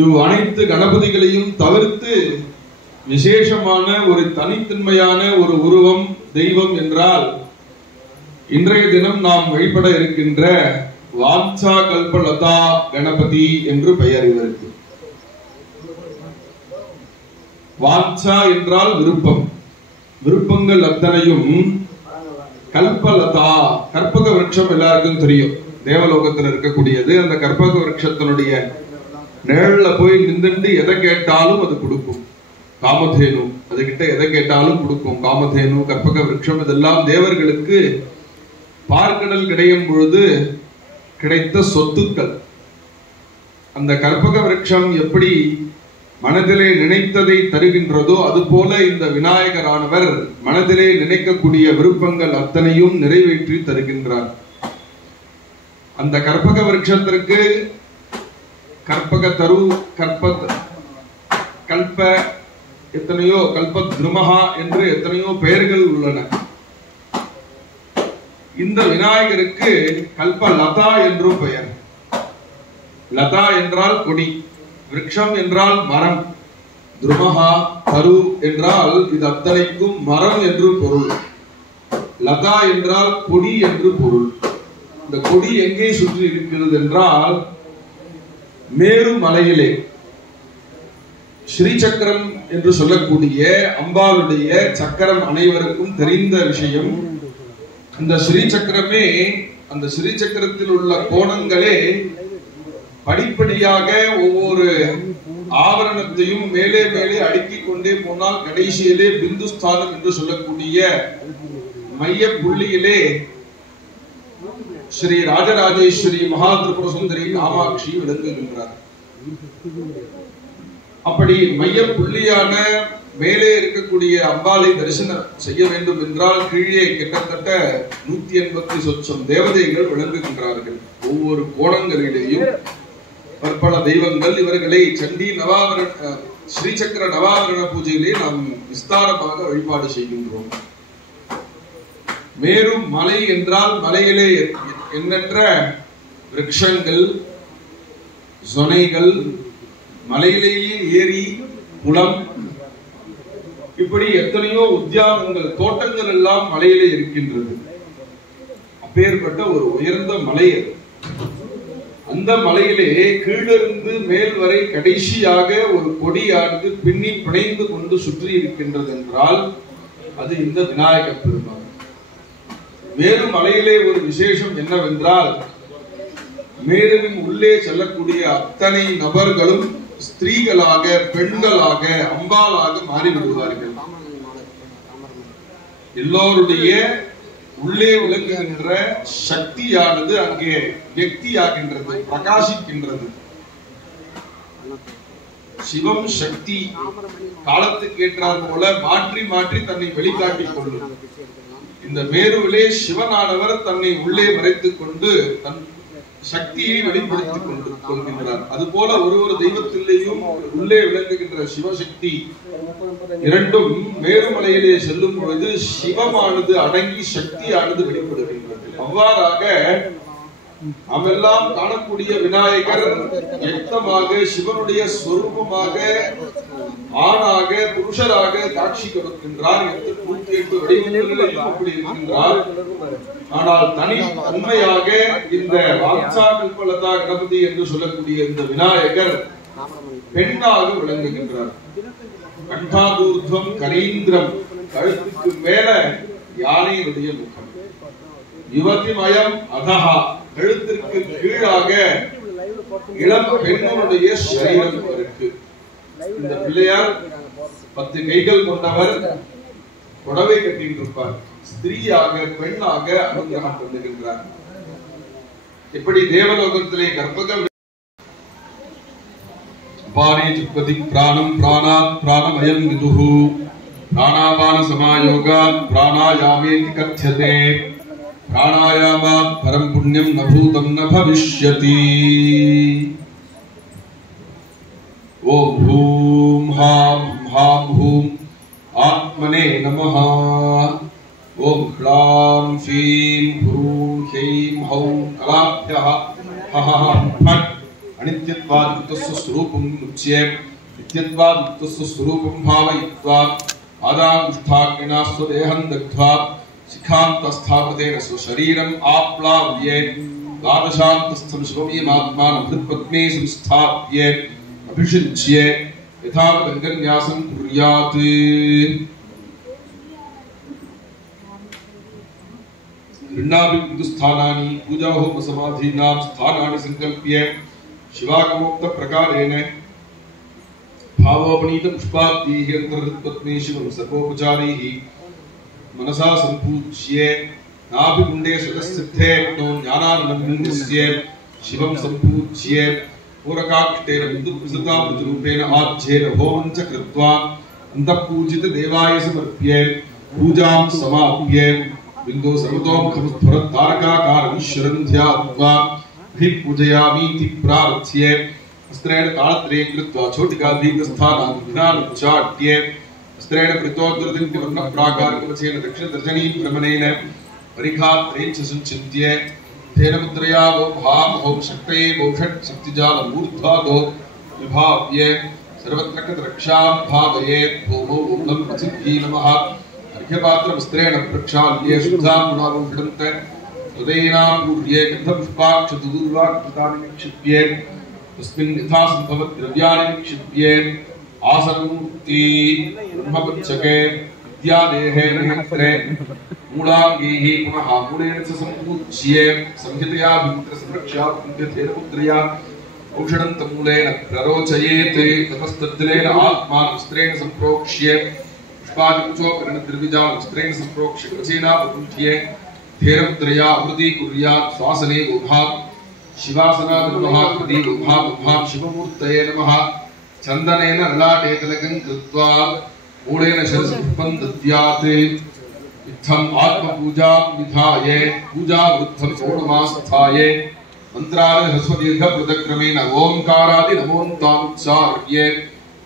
இவ் அனைத்து கணபதிகளையும் தவிர்த்து விசேஷமான ஒரு தனித்தன்மையான ஒரு உருவம் தெய்வம் என்றால் இன்றைய தினம் நாம் வழிபட இருக்கின்ற வாஞ்சா கல்பலதா கணபதி என்று பெயர் இவருக்கு. வாஞ்சா என்றால் விருப்பம், விருப்பங்கள் அத்தனையும் கல்பலதா, கற்பக விருட்சம் எல்லாருக்கும் தெரியும், தேவலோகத்தில் இருக்கக்கூடியது. அந்த கற்பக விருட்சத்தினுடைய நிழல்ல போய் நின்று எதை கேட்டாலும் அது கொடுக்கும். காமதேனு, அதுகிட்ட எதை கேட்டாலும் கொடுக்கும். காமதேனு, கற்பக விருட்சம் இதெல்லாம் தேவர்களுக்கு பார்க்கடல் கிடையும் பொழுது கிடைத்த சொத்துக்கள். அந்த கற்பக விருட்சம் எப்படி மனதிலே நினைத்ததை தருகின்றதோ அதுபோல இந்த விநாயகரானவர் மனதிலே நினைக்கக்கூடிய விருப்பங்கள் அத்தனையும் நிறைவேற்றி தருகின்றார். அந்த கற்பக விருட்சத்திற்கு கற்பக தரு, கல்ப எத்தனையோ, கல்ப திருமகா என்று எத்தனையோ பெயர்கள் உள்ளன. இந்த விநாயகருக்கு கல்ப லதா என்றும் பெயர். லதா என்றால் கொடி, விருட்சம் என்றால் மரம், திருமகா தரு என்றால் இது அத்தனைக்கும் மரம் என்று பொருள். லதா என்றால் கொடி என்று பொருள். இந்த கொடி எங்கே சுற்றி இருக்கிறது என்றால் மேரு மலையிலே ஸ்ரீ சக்கரம் என்று சொல்லக்கூடிய அம்பாளுடைய சக்கரம் அனைவருக்கும் தெரிந்த விஷயம். அந்த ஸ்ரீ சக்கரமே, அந்த ஸ்ரீ சக்கரத்தில் உள்ள கோணங்களே படிப்படியாக ஒவ்வொரு ஆவரணத்தையும் மேலே மேலே அடுக்கிக் கொண்டே போனால் கடைசியிலே பிந்துஸ்தானம் என்று சொல்லக்கூடிய மைய புள்ளியிலே ஸ்ரீ ராஜராஜேஸ்வரி மகா திரிபுர சுந்தரி காமாட்சி விளங்குகின்றார். அப்படி மைய புள்ளியான மேலே இருக்கக்கூடிய அம்பாளை தரிசனம் செய்ய வேண்டும் என்றால் கீழே கிட்டத்தட்ட 180 சொச்சம் தேவதைகள் விளங்குகின்றார்கள். ஒவ்வொரு கோணங்களிலேயும் பற்பல தெய்வங்கள். இவர்களை சண்டி நவாவரண ஸ்ரீசக்கர நவாவரண பூஜையிலே நாம் விஸ்தாரமாக வழிபாடு செய்கின்றோம். மேரும் மலை என்றால் மலையிலே எண்ணற்ற விருட்சங்கள், சொனைகள், மலையிலேயே ஏரி, குளம், இப்படி எத்தனையோ உத்தியானங்கள், தோட்டங்கள் எல்லாம் மலையிலே இருக்கின்றது. அப்பேற்பட்ட ஒரு உயர்ந்த மலை அது. அந்த மலையிலே கீழிருந்து மேல் வரை கடைசியாக ஒரு கொடியானது பின்னி பிணைந்து கொண்டு சுற்றி இருக்கின்றது என்றால் அது இந்த விநாயக பெருமாள். மேரு மலையிலே ஒரு விசேஷம் என்னவென்றால் மேருவின் உள்ளே செல்லக்கூடிய அத்தனை நபர்களும் ஸ்திரீகளாக, பெண்களாக, அம்பாளாக மாறிவிடுவார்கள். எல்லோருடைய உள்ளே விளங்குகின்ற சக்தியானது அங்கே வியக்தியாகின்றது, பிரகாசிக்கின்றது. சிவம் சக்தி காலத்துக்கு ஏற்றார் போல மாற்றி மாற்றி தன்னை வெளிக்காட்டிக் கொள்ளும். இந்த மேருவிலே சிவனானவர் தன்னை உள்ளே மறைத்துக் கொண்டு தன் சக்தியை வெளிப்படுத்திக் கொள்கின்றார். அதுபோல ஒரு தெய்வத்திலேயும் உள்ளே விளங்குகின்ற சிவசக்தி இரண்டும் மேருமலையிலே செல்லும் பொழுது சிவமானது அடங்கி சக்தியானது வெளிப்படுகின்றது. அவ்வாறாக அவெல்லாம் காணக்கூடிய விநாயகர் யக்தமாக சிவனுடைய ஸ்வரூபமாக ஆணாக புருஷராக காட்சி கொடுக்கின்றார். 108 வடிவங்களில் அப்படி இருக்கின்றார். ஆனால் தனி உண்மையாக இந்த வாஞ்சா கல்பலதா கணபதி என்று சொல்லக்கூடிய இந்த விநாயகர் பெண்ணாக விளங்குகின்றார். கண்டாதூர்த்வம் கரீந்திரம், கழுத்துக்கு மேல யானையுடைய முகம். யுவதிமயம் அதஹா, கழுத்திற்கு கீழாக இளம் பெண்ணுடைய சரீரம் இருக்கு. இந்த பிள்ளையார் 10 கைகள் கொண்டவர், புடவை கட்டிட்டு இருப்பார். ஸ்திரீயாக, பெண்ணாக அனுகிரகம் பண்ணுகின்றார். இப்படி தேவலோகத்திலே கற்பக பாரே சுக்தி பிராணம் பிராணாத் பிராணமயம் விதுஹு பிராணாபான சமாயோகாத் பிராணாயாமேதி கத்யதே பிராணாயாமாத் பரம் புண்ணியம் ந பூதம் ந பவிஷ்யதி. ஓம் ஹூம் ஹாம் ஹாம் ஹூம் ஆத்மனே நமஹ. ஓம் க்ளாம் ஸ்ரீம் ஹ்ரூம் ஹ்ரீம் ஹௌம் கலாப்யஹ ஹஹ ஃபட் अनित्यत्वादितस्य स्वरूपं मुच्ये नित्यत्वादितस्य स्वरूपं भावयित्वा आदामुष्ठाग्निना स्वदेहं दग्ध्वा शिखान्तस्थापतेन स्वशरीरम् आप्लाव्ये द्वादशान्तस्थं शिवमीमात्मानं हृत्पद्मे संस्थाप्य अभिषिच्य यथावदङ्गन्यासं कुर्यात्। गृह्णाभिस्थानानि पूजाहोमसमाधीनां स्थानानि संकल्प्य शिवागमोक्तप्रकारेण भावोपनीतपुष्पाद्यैः अन्तर्हृत्पद्मे शिवं सर्वोपचारैः मनसा सम्पूज्य नाभिकुण्डे स्वतःसिद्धे अग्नौ ज्ञानानन्दस्य शिवं सम्पूज्य पूरकाष्ठेन विद्युत्प्रसृतामृतरूपेण आज्येन होमं च कृत्वा अन्तःपूजितदेवाय समर्प्य पूजां समाप्य बिन्दु सर्वतोमुखमुस्फुरत्तारकाकारमीश्वरं ध्यात्वा पूजयामीति प्रार्थ्य वस्त्रेण ताळत्रयं कृत्वा छोटिकादीर्घस्थानान् विघ्नानुच्चाट्य वस्त्रेण कृतोद्धृतिवर्णप्राकारकवचेन दक्षिणदर्शनीं भ्रमणेन परिघात्रयं च संचिन्त्य तेन मुद्रया ओं शक्तये ओषट् शक्तिजालमूर्ध्वादो विभाव्य सर्वत्र कृतरक्षां भावयेत् भूमौ ॐ पृथिव्यै नमः। अर्घ्यपात्रवस्त्रेण प्रक्षाल्य शुद्धां गुणावृढन्त हृदयेनापूर्य गन्धपुष्पाक्षतदूर्वाकृतानि निक्षिप्य तस्मिन् यथा सम्भवत् द्रव्याणि निक्षिप्य आसनमूर्ति ब्रह्मपञ्चके विद्यादेहे नेत्रे मूलाङ्गैः पुनः मूलेन च सम्पूज्य संहितया भिन्त्रसंरक्ष्यात्यथेन मुद्रया औषधन्तमूलेन प्ररोचयेत् ततस्तद्जलेन आत्मानं वस्त्रेण सम्प्रोक्ष्य पुष्पादिचोकरणद्रव्यजां वस्त्रेण सम्प्रोक्ष्य कवचेनापकुण्ठ्य धेरमुद्रया अमृती कुर्यात् स्वासने गोभात् शिवासनात् नमः कृति गोभात् शिवमूर्तये नमः। चन्दनेन ललाटे तिलकं कृत्वा मूलेन शरसपुष्पं दद्यात् इत्थम् आत्मपूजां विधाय पूजावृद्धं पौर्णमास्थाय मन्त्रार्हस्वदीर्घपृथक्क्रमेण ओंकारादि नमोन्तामुच्चार्य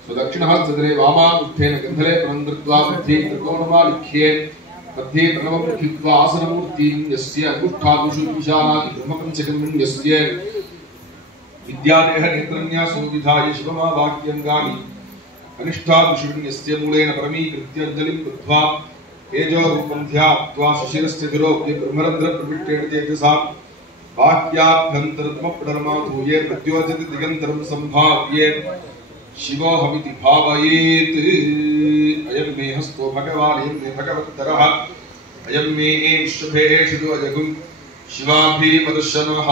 स्वदक्षिणहस्तधरे वामाङ्गुष्ठेन गन्धले पुरन्दृत्वा मध्ये त्रिकोणमालिख्य मध्ये प्रणवं लिखित्वा आसनमूर्तिं यस्य अंगुष्ठादिषु ईशानादि ब्रह्मपञ्चकं यस्य विद्यादेह नेत्रन्यासो विधाय शिवमावाक्यङ्गानि अनिष्ठादिषु यस्य मूलेन परमीकृत्य अंजलिं कृत्वा तेजोरूपं ध्यात्वा शिशिरस्य विलोक्य ब्रह्मरन्ध्रप्रविष्टेन तेजसा वाक्याभ्यन्तरत्मपडरमाधूये प्रद्योतित दिगन्तरं सम्भाव्य शिवोऽहमिति भावयेत्। अयं मे हस्तो भगवान् अयं मे भगवत्तरः अयं मे विश्वभेषु अजगुं शिवाभिमदर्शनः।